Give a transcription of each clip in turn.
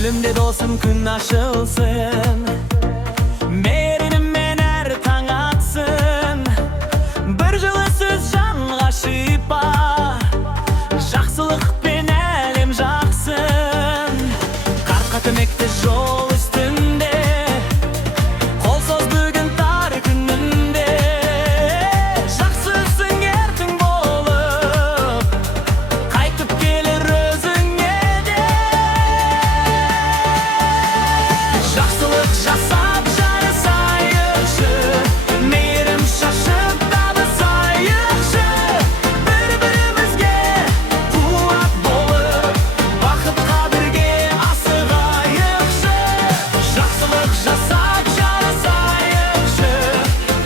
Gülümde dosum gün aşılsın, merinim men her taң atsın. Bir жылы сөз жанға шипа, жақсылықпен әлем жақсын. Қарға төмекте жол үстінде, қол соз бүгін тар күнінде. Жақсысың ертең болып, қайтып келер өзіңе де. Жақсылық жасап жарысайықшы, мейірім шашып табысайықшы. Бір-бірімізге қуат болып, бақытқа бірге асығайықшы. Жақсылық жасап жарысайықшы,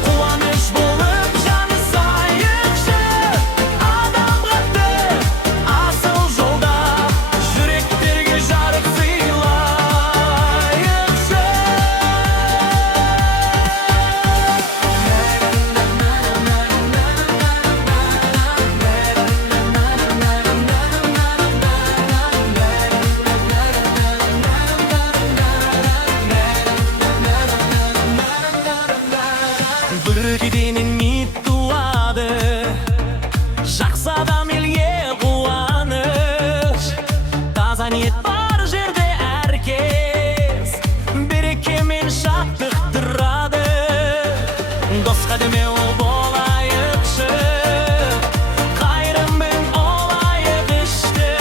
қуаныш болып жанысайықшы. Адамғаты асыл жолда, жүректерге жарық сыйлайықшы. Bir кеденен ит туады, жақсы адам елге қуаныш. Таза ниет бар жерде әркез, береке мен шаттық тұрады. Досқа деме ол болайықшы, қайырыммен олайық ішті.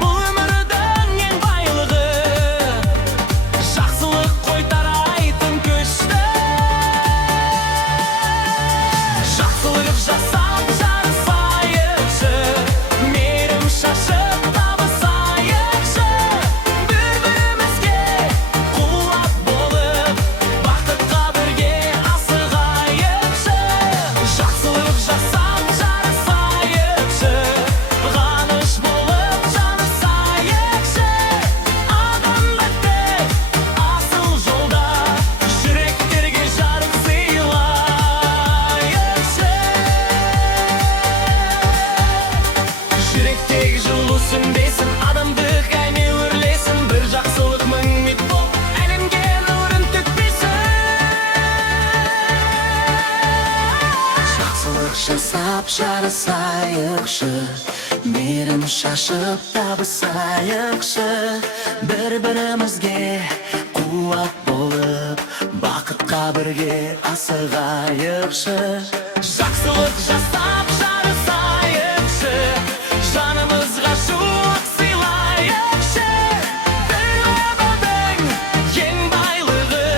Бұл өмірдің ең байлығы, жақсылық қой тарайтын күшті. Жақсылық жасап жарысайықшы, мейірім шашып табысайықшы. Бір-бірімізге қуат болып, бақытқа бірге асығайықшы. Жақсылық жасап жарысайықшы, ғаныш болып жанысайықшы. Адамдықты асыл жолда, жүректерге жарық сыйлайықшы. Жүректегі жылу сөнбесін, адамдық әне өрлесін. Бір жақсылық мың мит болып, әлемге нұрын төкпесін. Жақсылық жасап жарысайықшы, мейірім шашып табысайықшы. Бір-бірімізге қуат болып, бақытқа бірге асығайықшы. Жақсылық жасап жарысайықшы, жанымызға шуақ сыйлайықшы. Бір өмірдің ең байлығы,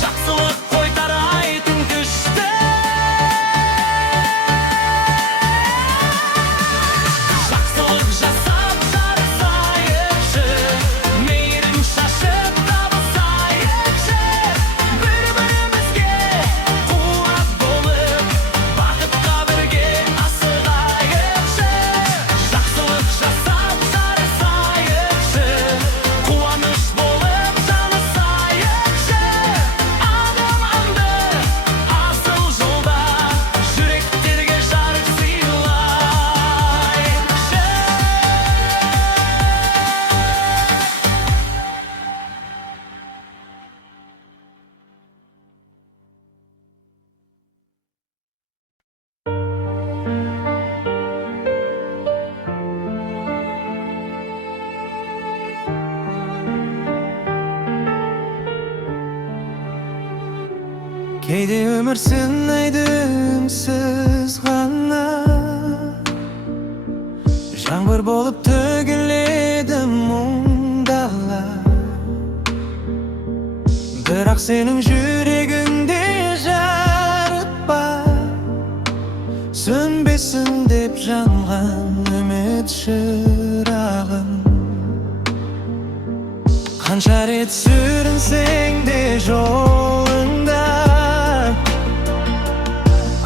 жақсылық қой тарайтын күшті. Жақсылық жасап жарысайықшы, мейірім шашып табысайықшы. Бір-бірімізге қуат болып, бақытқа бірге асығайықшы. Жақсылық жасап жарысайықшы, қуаныш болып жанысайықшы. Адаманды асыл жолда, жүректерге жарық сыйлайықшы. Кейде өмір сынайды үнсіз ғана, жаңбыр болып төгіледі мұңдала. Бірақ сенің жүрегіңде жарық бар, сөнбесін деп жанған үміт шырағым. Қанша рет сүрінсең де жолыңда,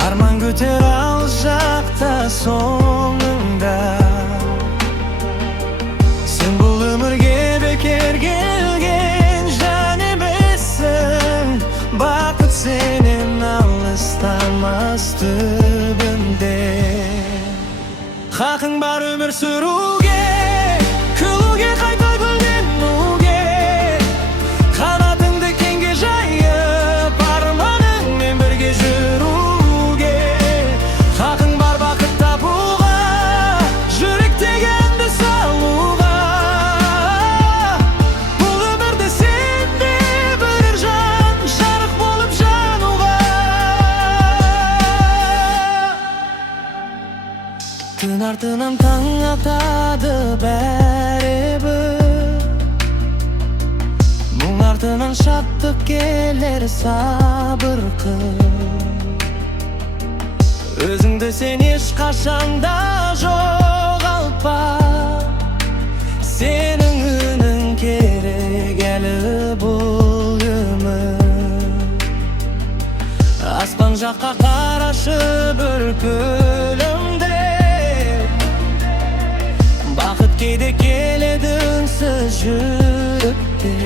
арман көтер ал жақта соңыңда. Сен бұл өмірге бекер келген жан емессің, бақыт сенен алыстамас түбінде. Хақың бар өмір сүруге, күлуге, қайта гүлдену артынан шаттық келер, сабыр қыл. Өзіңді сен ешқашанда жоғалтпа, сенің үнің керек әлі бұл өмір. Аспан жаққа қарашы бір күлімде, бақыт кейде келеді үнсіз жүректе.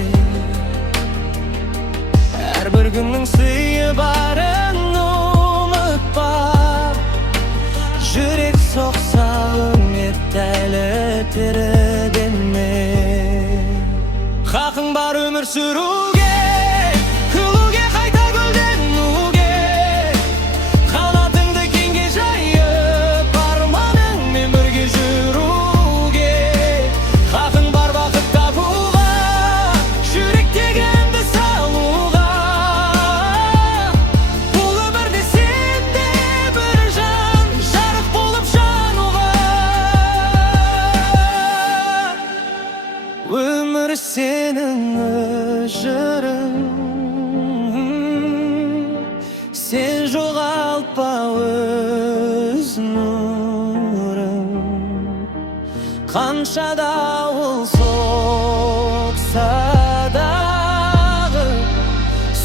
Әрбір күннің сыйы барын ұмытпа, жүрек соқса үміт әлі тірідеме. Хақың бар өмір сүруге, күлуге, қайта гүлденуге. Қанатыңды кеңге жайып, арманыңмен бірге жүруге. Хақың бар бақыт табуға, жүректегі әнді салуға. Бұл өмірде сен де бір жан, жарық болып жануға. Өмір сенің өшірің, сен жоғалтпа өз нұрың. Қанша дауыл соқса дағы,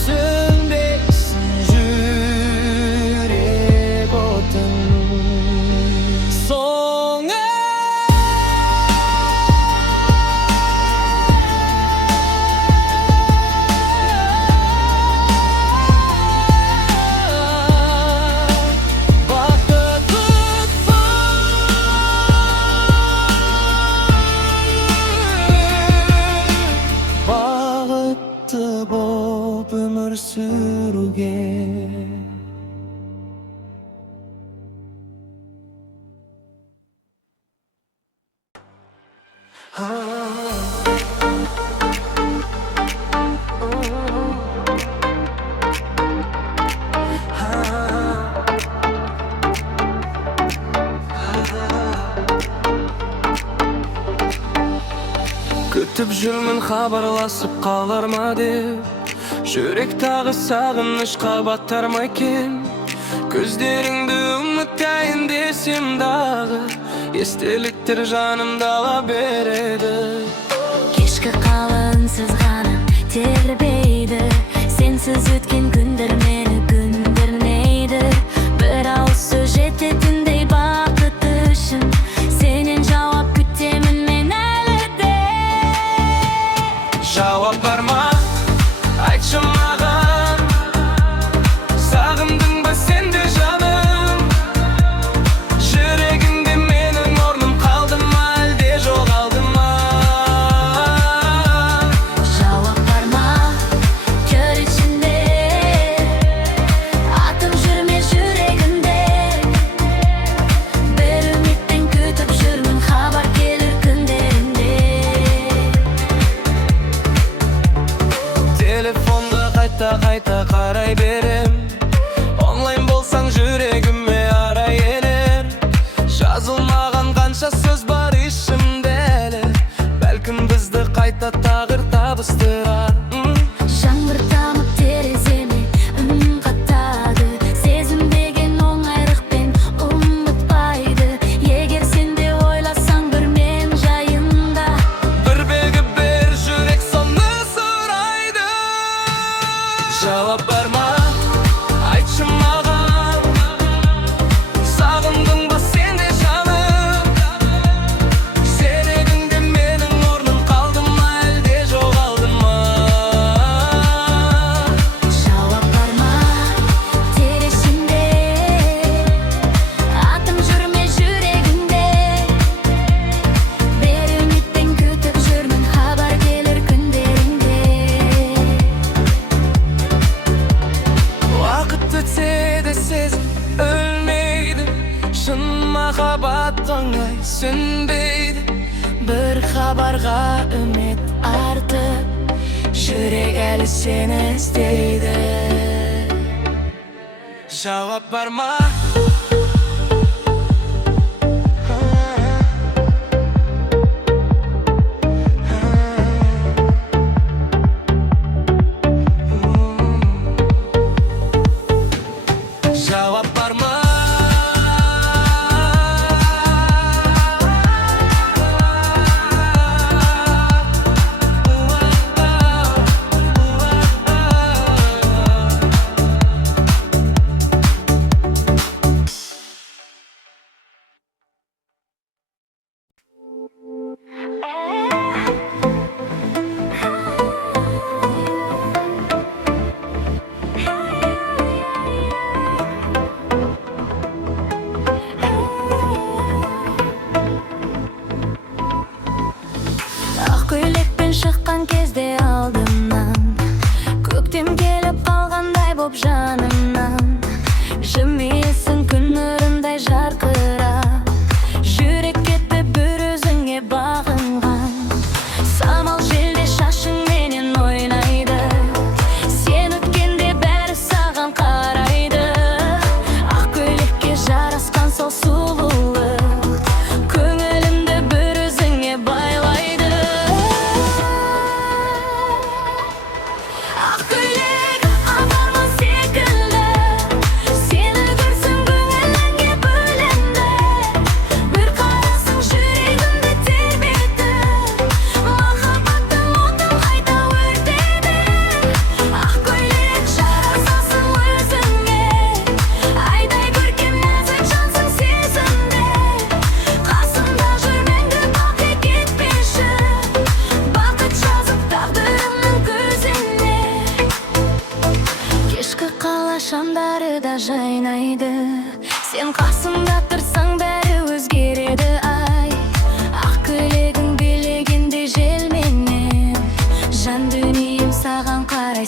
сөнбесін жүрек отың. Соңы бақытты боп өмір сүруге. Күтіп жүрмін хабарласып қалар ма деп, жүрек тағы сағынышқа батар ма екен. Көздеріңді үміттайын десем дағы, естеліктер жанымды ала береді. Кешкі қалынсыз ғана тербейді, сенсіз өткен күндер мені күндірмейді. Бір ауыз сөз жететіндей бақыт үшін, сенен жауап күтемін мен әлі де. Жауап бар ма? Айтшы маған, сағындың ба сен де жаным? Жүрегіңде менің орным қалды ма, әлде жоғалды ма? Жауап бар ма? Көр ішінде атып жүрме жүрегімде. Бір үмітпен күтіп жүрмін, хабар келер күндерінде. Телефонға қайта қарай берем, онлайн болсаң жүрегіме ара енер. Жазылмаған қанша сөз бар ішімде әлі, бәлкім бізді қайта тағыр табыстырар. Жаңбыр тамып тереземе үн қатады, сезім деген оңайлықпен ұмытпайды. Егер сен де ойласаң бір мен жайында, Бір белгі бер, жүрек соны сұрайды. Жауап бар ма? Айтшы маған, сағындың ба сен де жаным? Жүрегіңде менің орным қалды ма, әлде жоғалды ма? жауап бар ма? Тереземде атым жүрме жүрегімде. Бір үмітпен күтіп жүрмін, хабар келер күндерінде. Уақыт өтсе де сезім өлмейді, шын махаббат оңай сөнбейді. Бір хабарға үміт артып, жүрек әлі сені іздейді. Жауап бар ма?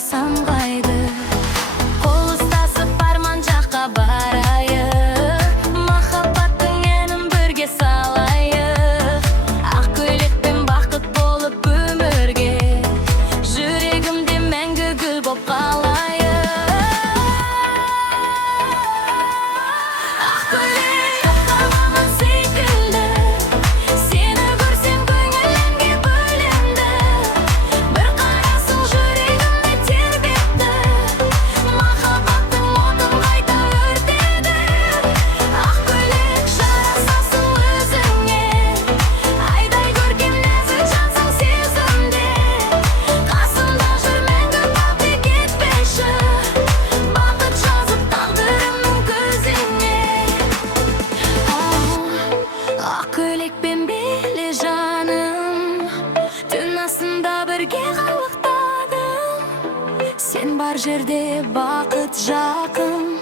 самғайды. Қол ұстасып арман жаққа барайық, махаббаттың әнін бірге салайық. Ақ көйлекпен бақыт болып өмірге, жүрегімде мәңгі гүл боп қалайық. Ақ көйлек қаламын секілді, сені көрсем көңілімге бөленді. Бір қарасың жүрегімді тербетті, махаббаттың отын қайта өртеді. Ақ көйлек жарасасың өзіңе, айдай көркем нәзік жансың сезімде. Қасымда жүр мәңгі қалпе кетпеші, бақыт жазып тағдырымның көзіне. Ақ көйлекпен белі жаным, түн астында бірге қалықтадым. Сен бар жерде бақыт жақын,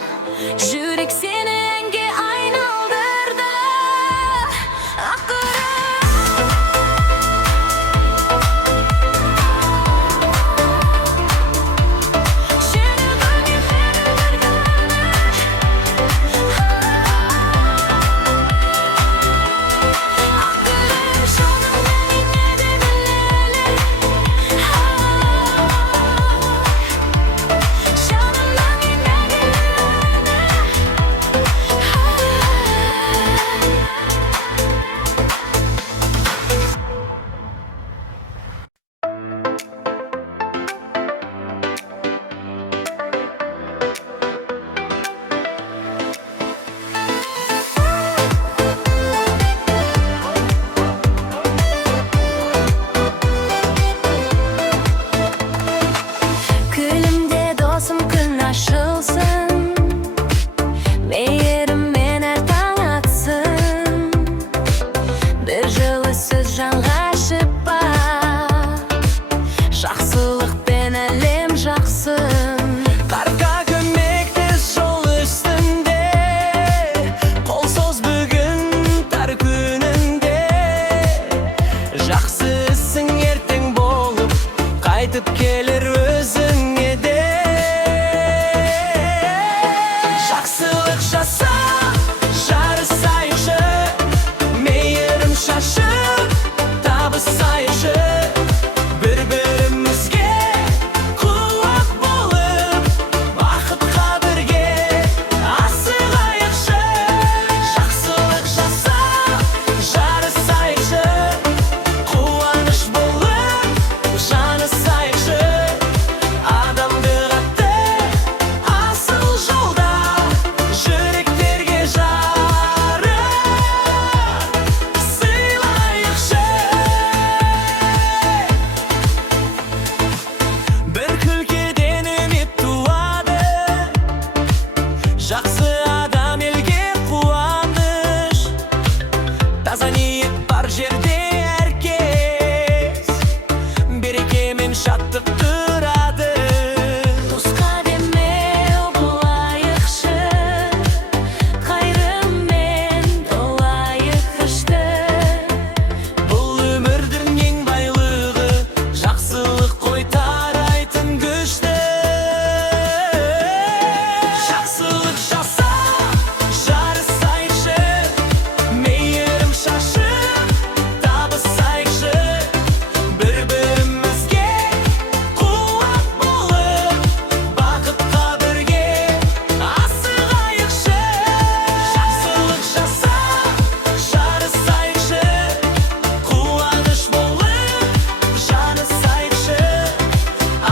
жүрек сені әнге айналдырды. Ақ күлімде досым күн ашылсын, мейіріммен әр таң атсын. Бір жылы сөз жанға шықпа, жақсылықпен әлем жақсын. Қарға көмектес жол үстінде, қол соз бүгін тар күнінде. Жақсы ісің ертең болып, қайтып келер өзіңе де. Жақсылық жаса, жарысайықшы, мейірім шашып табысайықшы. Бір-бірімізге қуат болып, бақытқа бірге асығайықшы. Жақсылық жаса, жарысайықшы, қуаныш болып жанысайықшы. Адамдық атты асыл жолда, жүректерге жарық сыйлайықшы. Бір күлкіден үміт туады, жақсы адам елге қуаныш. Таза ниет бар жерде әркез, береке мен шаттық тұрады. Досқа демеу болайықшы, қайырыммен толайық ішті. Бұл өмірдің ең байлығы, жақсылық қой тарайтын күшті. Жақсылық жаса, жарысайықшы, мейірім шашып табысайықшы. Бір-бірімізге қуат болып, бақытқа бірге асығайықшы. Жақсылық жаса, жарысайықшы, қуаныш болып жанысайықшы.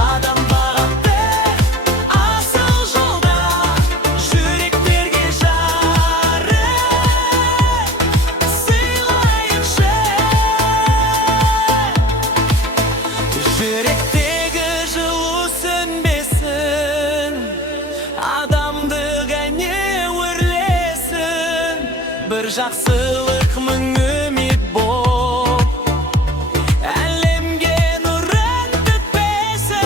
Адам бағатты асыл жолда, жүректерге жарық сыйлайықшы. Жүректегі жылу сөнбесін, адамдық әне өрлесін. Бір жақсылық мың үміт боп, әлемге нұрын төкпесін.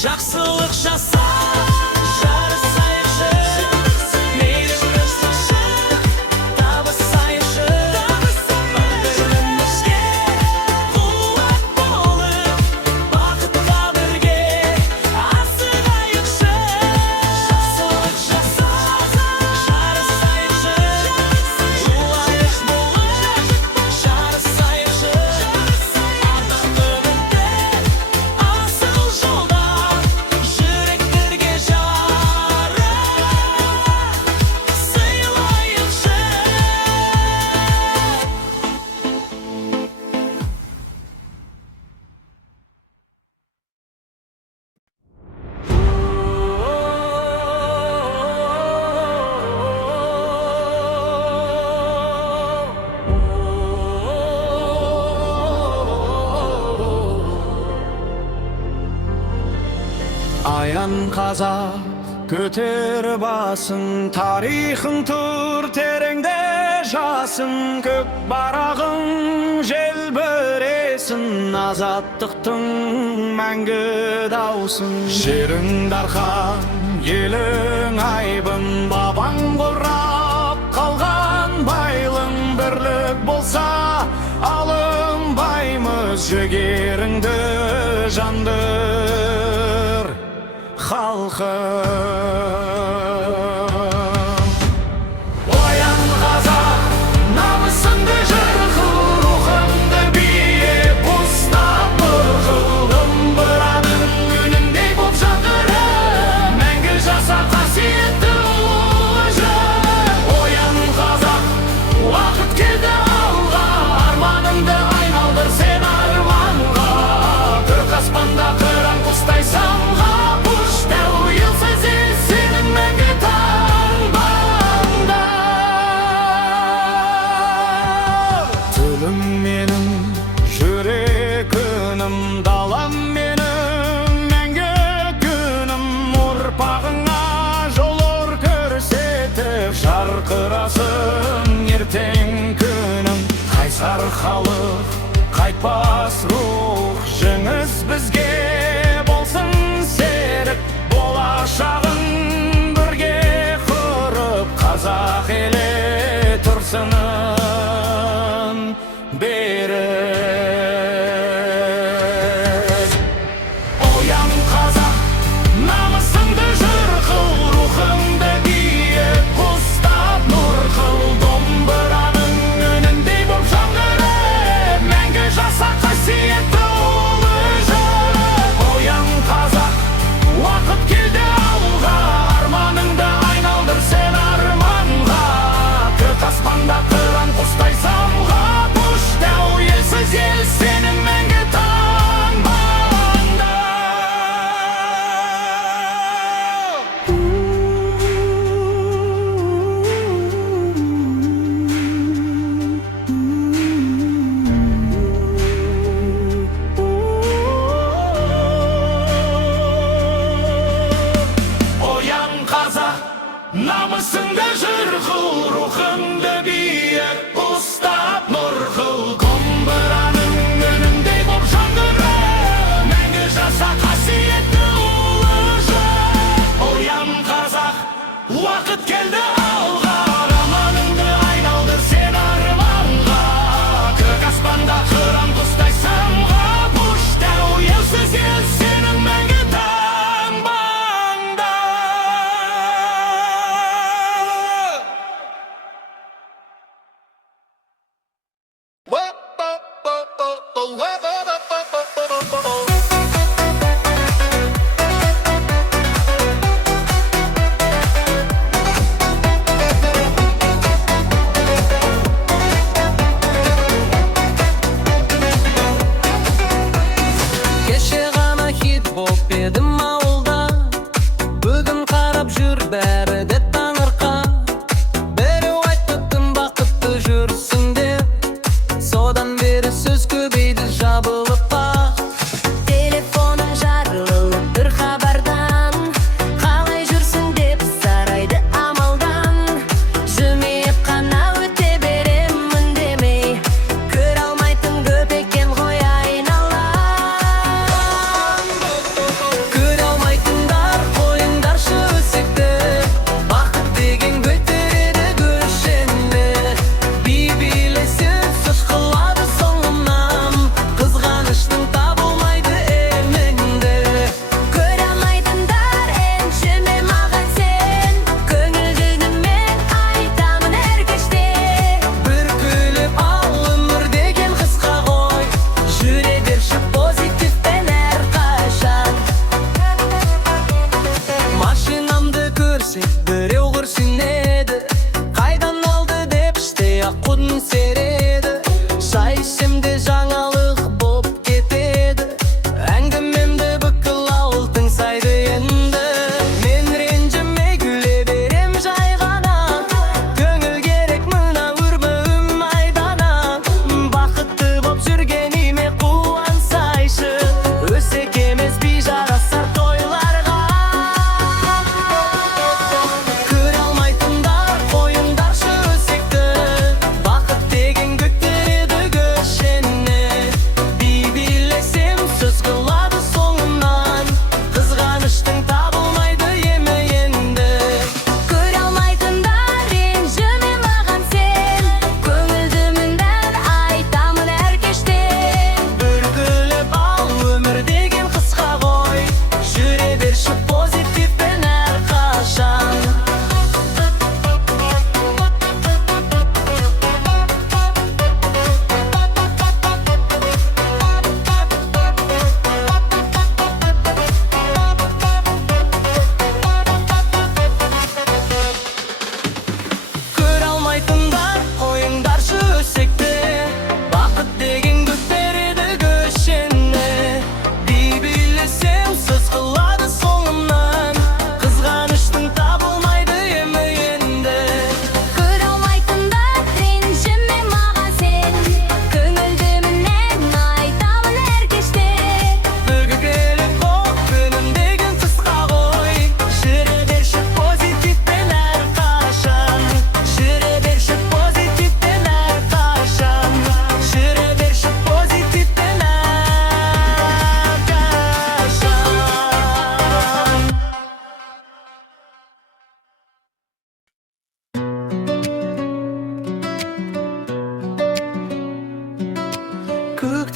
Жақсылық жаса, жарысайықшы, мейірім шашып табысайықшы. Бір-бірімізге қуат Оян қазақ, көтер басын, тарихың тұр тереңде жасын. Көк барағың желбіресін, азаттықтың мәңгі даусын. Жерің дархан, елің айбын, бабаң қорап қалған байлың. Бірлік болса алынбаймыз, жігеріңді жандыр халқым. Оян қазақ, намысыңды жырқыл, рухыңды биік ұстап нұрғыл. Домбыраның үніндей боп жаңғырып, мәңгі жаса қасиетті ұлы жыр. Оян қазақ, уақыт келді алға, арманыңды айналдыр сен арманға. Көк аспанда қыран құстай самға, пұш тәуелсіз ел сенің мәңгі таңбаңда. Төлім менің, жүрек үнім, далам менің мәңгі күнім. Ұрпағыңа жол көрсетіп, жарқырасың ертең күнің. Қайсар халық, қайтпас рух, жеңіс бізге болсын серік. Болашағын бірге құрып, қазақ елі тұрсынын берік. Оян қазақ, намысыңды жырқыл, рухыңды биік ұстап нұрғыл. Домбыраның үніндей боп жаңғырып, мәңгі жаса қасиетті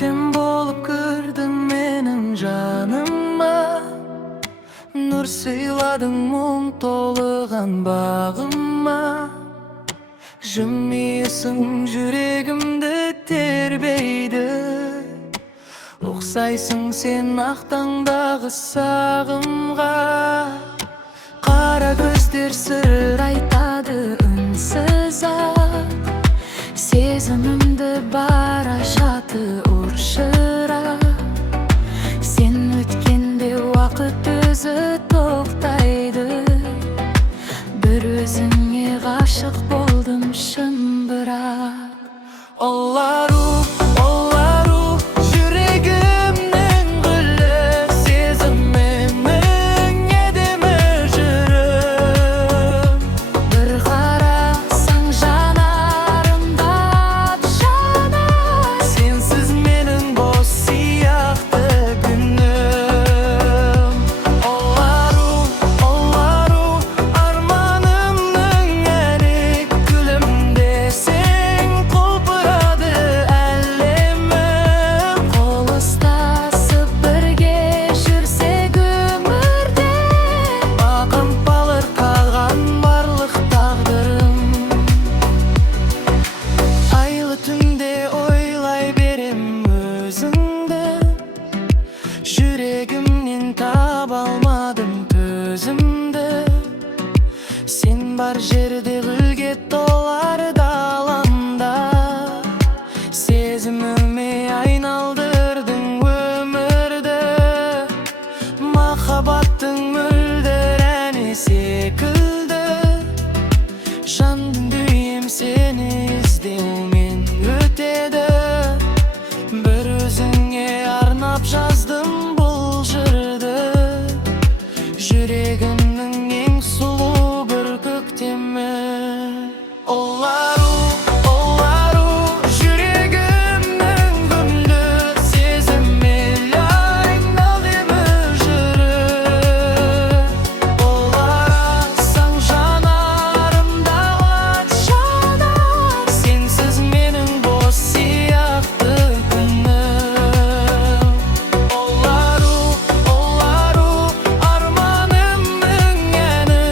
көктем болып кірдің менің жаныма, нұр сыйладың мұң толыған бағыма. Жымиысың жүрегімді тербейді, ұқсайсың сен ақтаңдағы сағымға. Қара көздер сыр айтады үнсіз ақ, сезімімді бара жаты ұршыра. Сен өткенде уақыт өзі тоқтайды, бір өзіңе ғашық болдым шын бірақ. Олару, жүрегімнің гүлі, сезімімнің әдемі жыры. Бір қарасаң жанарымда жана, сенсіз менің бос сияқты күнім. Олару, арманымның әні, күлімдесең құлпырады әлемім. Қол ұстасып бірге жүрсек өмірде, маған балыр қалған барлық тағдырым. Айлы түнде ойлай берем өзіңді, жүрегімнен таба алмадым төзімді. Сен бар жерде гүлге толар даламда, сезіміме айналдырдың өмірді. Махаббаттың мөлдір әні секілді, жандың дүйім сені іздеумен өтеді. Бір өзіңе арнап жаздым бұл жырды, жүрегімнің ең сұлу бір көктемі. Олару, жүрегімнің гүлі, сезімімнің әдемі жыры. Оларасаң жанарымда от жанар, сенсіз менің бос сияқты күнім. Олару, арманымның әні,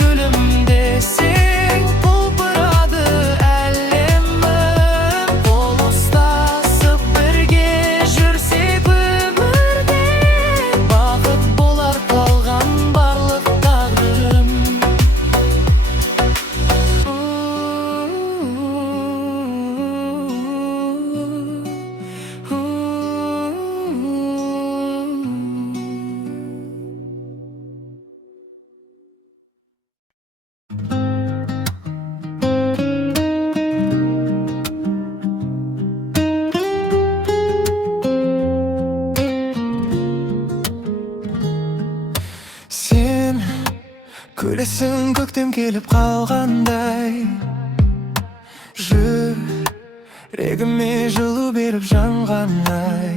күлімдесең құлпырады әлемім. Қол ұстасып бірге жүрсек өмірде, бақыт болар қалған барлық тағдырым. Сен күлесің көктем келіп қалғандай, жүрегіме жылу беріп жанғандай.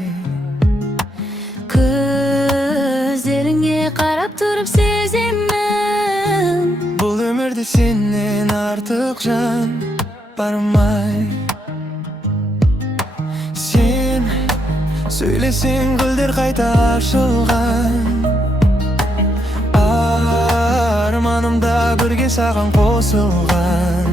Көздеріңе қарап тұрып сеземін, Бұл өмірде сенен артық жан бармай. Сен сөйлесең гүлдер қайта ашылған, арманымда бірге саған қосылған.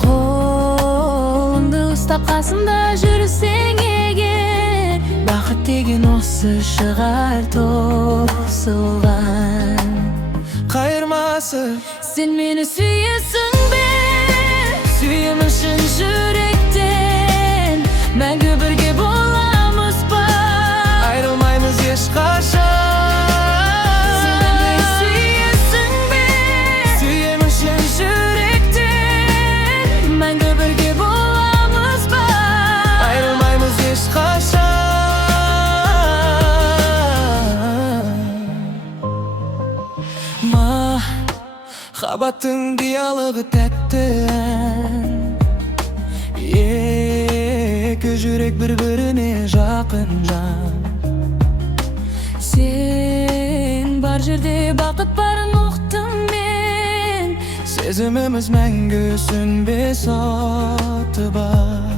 қолыңды ұстап қасымда жүрсең егер, Бақыт деген осы шығар тосылған. Қайырмасы сен мені сүйесің бе? сүйемін шын жүректен, Мәңгі бірге боламыз ба? айрылмаймыз ешқашан. Сен мені сүйесің бе? Сүйемін шын жүректен, Мәңгі бірге боламыз ба? айрылмаймыз ешқашан. Махаббаттың диалогы тәтті ән, екі жүрек бір-біріне жақын жан. Сен бар жерде бақыт барын ұқтым мен, Сезіміміз мәңгі сөнбес оты бар.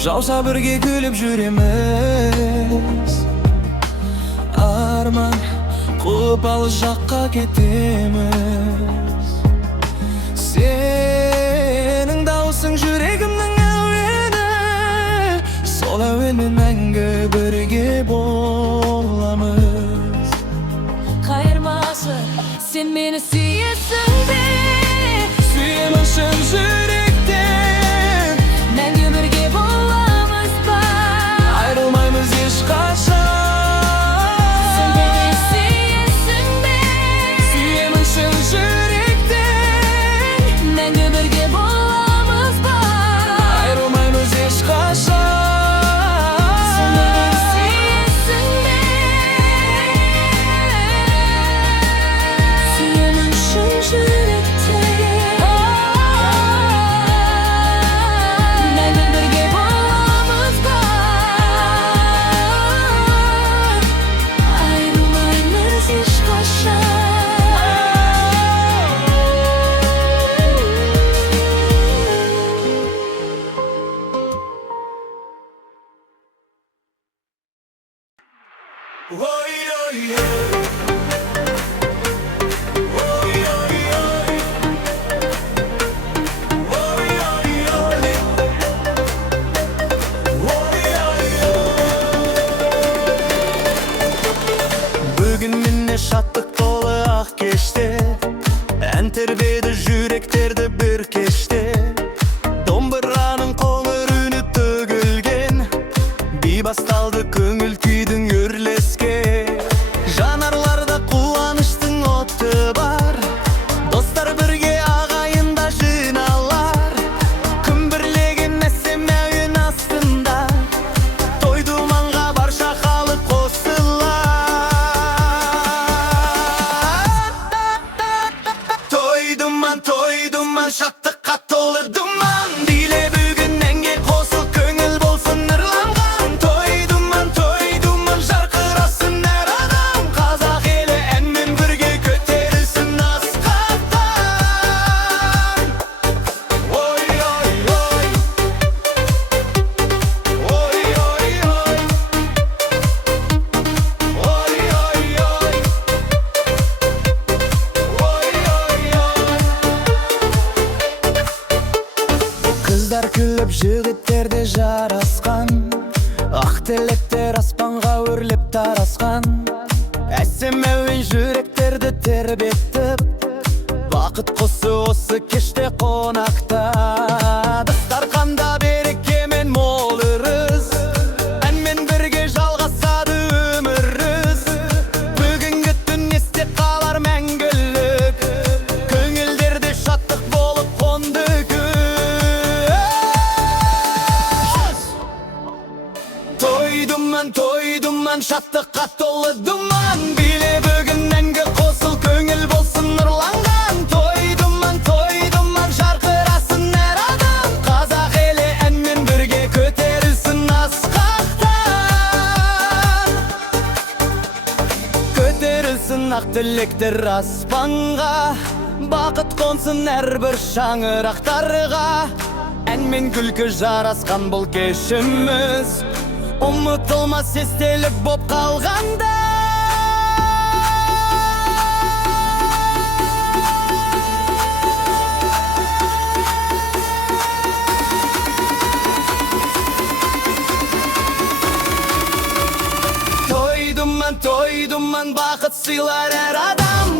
Жауса бірге күліп жүреміз. Арман қуып алыс жаққа кетеміз. Сенің дауысың жүрегімнің әуені, сол әуенмен мәңгі бірге боламыз. Қайырмасы, сен мені сүйесің бе? Сүйемін шын жүректен, Мәңгі бірге боламыз ба? айрылмаймыз ешқашан. Сен мені сүйесің бе? Сүйемін шын жүректен, Мәңгі бірге боламыз ба? айрылмаймыз ешқашан. Сен мені сүйесің бе? Сүйемін шын жүректен, мәңгі бірге боламыз ба? Айрылмаймыз ешқашан. Ой, ой, ой. Ой, ой, ой. Ой, ой, ой. Ой, ой, ой. Бүгін міне шаттық толы ақ кеште, ән тербеді жүректерді бір кеште. Домбыраның қоңыр үні төгілген, би басталды көңіл күйдің өрлеске. Жанарларда қуаныштың оты бар, достар бірге ағайында жиналар. Күмбірлеген әсем әуен астында, той думанға барша халық қосылар. Той думан, шаттыққа толы думан, биле бүгін әнге қосыл, көңіл болсын нұрланған. Той думан, жарқырасын әр адам, қазақ елі әнмен бірге көтерілсін асқақтан. Ой, ой, ой. Ой, ой, ой. Ой, ой, ой. Ой, ой, ой. Қыздар күліп, жігіттерде жарасқан, ақ тілектер аспанға өрлеп тарасқан. Әсем әуен жүректерді тербетіп, бақыт құсы осы кеште қонақта. Дастарханда берекемен мол ырыс, әнмен бірге жалғасады өміріз. Бүгінгі түн есте қалар мәңгілік, көңілдерде шаттық болып қонды күз. Той думан, шаттыққа толы думан, биле бүгін әнге қосыл, көңіл болсын нұрланған. Той думан, жарқырасын әр адам, қазақ елі әнмен бірге көтерілсін асқақтан. Көтерілсін ақ тілектер аспанға, бақыт қонсын әрбір шаңырақтарға. Ән мен күлкі жарасқан бұл кешіміз, ұмытылмас естелік боп қалғанда. Той думан, бақыт сыйлар әр адам,